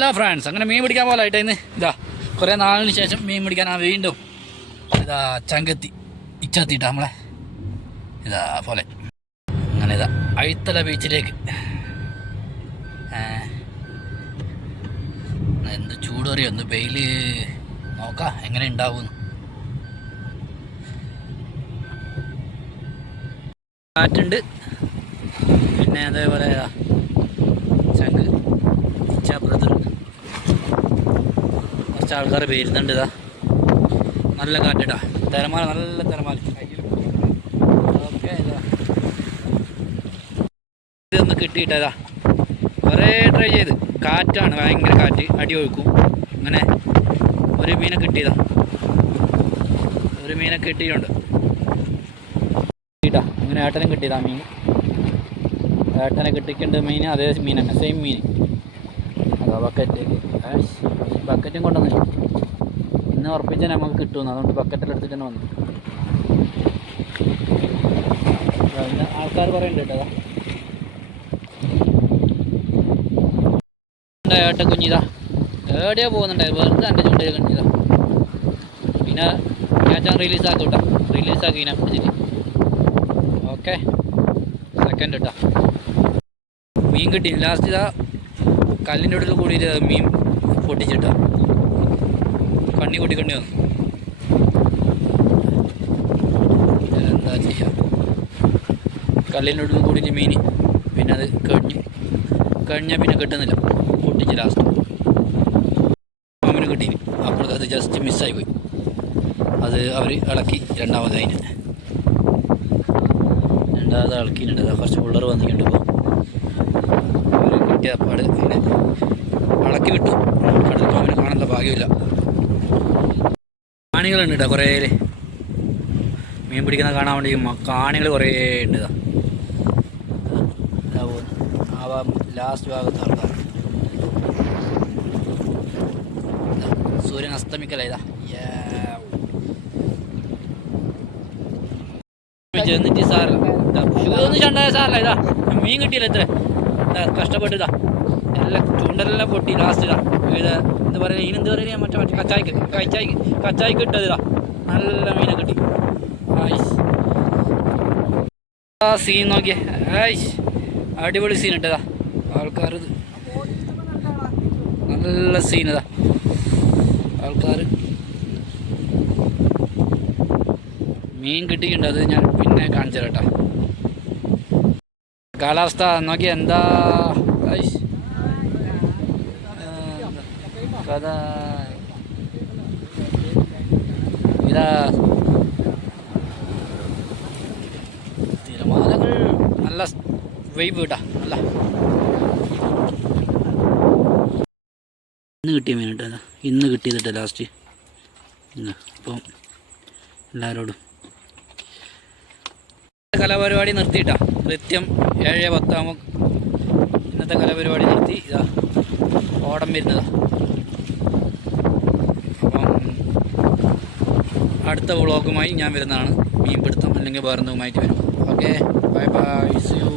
Hello friends, അങ്ങനെ മീൻ പിടിക്കാൻ പോലായിട്ട് ഇന്ന് ഇതാ കുറേ നാളിന് ശേഷം മീൻ പിടിക്കാൻ വീണ്ടും ഇതാ ചങ്കത്തി ഇച്ചാത്തിട്ട നമ്മളെ ഇതാ പോലെ അങ്ങനെ ഇതാ അഴുത്തല ബീച്ചിലേക്ക്. എന്ത് ചൂടറിയോ, ഒന്ന് വെയില് നോക്കാം എങ്ങനെ ഉണ്ടാവുമെന്ന്. കാറ്റുണ്ട്, പിന്നെ അതേപോലെ ചങ്ക് ഇച്ച ബ്രദർ കുറച്ച് ആൾക്കാർ വരുന്നുണ്ട്. ഇതാ നല്ല കാറ്റിട്ടാ, തിരമാല, നല്ല തിരമാല. ഓക്കെ, ഇതാ ഇതൊന്ന് കിട്ടിയിട്ടതാ കുറേ ട്രൈ ചെയ്ത്. കാറ്റാണ്, ഭയങ്കര കാറ്റ്, അടി ഒഴുക്കും. അങ്ങനെ ഒരു മീനെ കിട്ടിയതാ, ഒരു മീനെ കിട്ടിയിട്ടുണ്ട് കിട്ടാ. അങ്ങനെ ഏട്ടനും കിട്ടിയതാ മീൻ. ഏട്ടനെ കിട്ടിക്കേണ്ട മീൻ അതേ മീൻ തന്നെ, സെയിം മീൻ. അതാ ബക്കറ്റിലേക്ക് ബക്കറ്റും കൊണ്ടുവന്നില്ല. ഇന്ന് ഉറപ്പിച്ചാൽ നമുക്ക് കിട്ടുമെന്ന്, അതുകൊണ്ട് ബക്കറ്റിൽ എടുത്തിട്ട് തന്നെ വന്നു. ആൾക്കാർ പറയുന്നുണ്ട് കേട്ടോ. ഏട്ട കുഞ്ഞിതാ എവിടെയോ പോകുന്നുണ്ടായി, വെറുതെ എൻ്റെ ചൂണ്ടയിൽ കുഞ്ഞിതാ. പിന്നെ ഞാൻ റിലീസാക്കി കേട്ടോ, റിലീസാക്കി ഞാൻ പിടിച്ചിട്ട്. ഓക്കെ, സെക്കൻഡ് കേട്ടോ. മീൻ കിട്ടി ലാസ്റ്റ്. ഇതാ കല്ലിൻ്റെ ഉള്ളിൽ കൂടിയിട്ട് മീൻ പൊട്ടിച്ചിട്ടാ, കണ്ണി കൂട്ടി കണ്ണി വന്നു. എന്താ ചെയ്യുക, കല്ലിൻ്റെ ഉള്ളിൽ കൂടിയിട്ട് മീൻ, പിന്നെ അത് കഴിഞ്ഞാൽ പിന്നെ കിട്ടുന്നില്ല, പൊട്ടിച്ച് ലാസ്റ്റ് മീന് കിട്ടി. അപ്പോൾ അത് ജസ്റ്റ് മിസ്സായി പോയി. അത് അവർ ഇളക്കി രണ്ടാമത് ഇളക്കിയിട്ടുണ്ട്. കുറച്ച് പിള്ളേർ വന്നിട്ടുണ്ട്. ഇപ്പോൾ അവർ കിട്ടിയ പാട് ഇങ്ങനെ ഇളക്കി വിട്ടു. കടൽ പാമ്പിനെ കാണാനുള്ള ഭാഗ്യമില്ല. കാണികളുണ്ട് കേട്ടോ, കുറേ മീൻ പിടിക്കുന്ന കാണാൻ വേണ്ടി കാണികൾ കുറേ ഉണ്ട്. ആ ലാസ്റ്റ് ഭാഗത്ത് ആൾക്കാർ. സൂര്യൻ അസ്തമിക്കല. എന്നിട്ട് ഇതൊന്നും ചണ്ടായ സാറല്ല. ഇതാ മീൻ കിട്ടിയില്ല, എത്ര കഷ്ടപ്പെട്ടിതാ. എല്ലാം ചൂണ്ടെല്ലാം പൊട്ടി ലാസ്റ്റ്. ഇത് എന്താ പറയുക, ഇതിനെന്ത് പറയുക, മറ്റേ കച്ചായിക്ക് ഇട്ടത്. ഇതാ നല്ല മീനെ കിട്ടി. സീൻ നോക്കിയേ, അടിപൊളി സീൻ ഇട്ടതാ ആൾക്കാർ. ഇത് നല്ല സീൻ. ഇതാ ആൾക്കാർ മീൻ കിട്ടിയിട്ടുണ്ട്. അത് ഞാൻ പിന്നെ കാണിച്ചു തരാം കേട്ടോ. കാലാവസ്ഥ നോക്കിയാൽ എന്താ കഥ. ഇതാ തിരമാലകൾ, നല്ല വൈബ് കേട്ടാ. നല്ല ഇന്ന് കിട്ടിയ മീൻ കേട്ടോ, ഇന്ന് കിട്ടിയതിട്ട ലാസ്റ്റ്. അപ്പം എല്ലാവരോടും കലാപരിപാടി നിർത്തിയിട്ടാ. കൃത്യം 7:10 ആകുമ്പോൾ ഇന്നത്തെ കലാപരിപാടി നിർത്തി. ഇതാ ഓടം വരുന്നതാ. അപ്പം അടുത്ത വ്ളോഗുമായി ഞാൻ വരുന്നതാണ്. മീൻ പിടുത്തം അല്ലെങ്കിൽ വേറെന്തുമായിട്ട് വരും. Okay, bye bye, see U.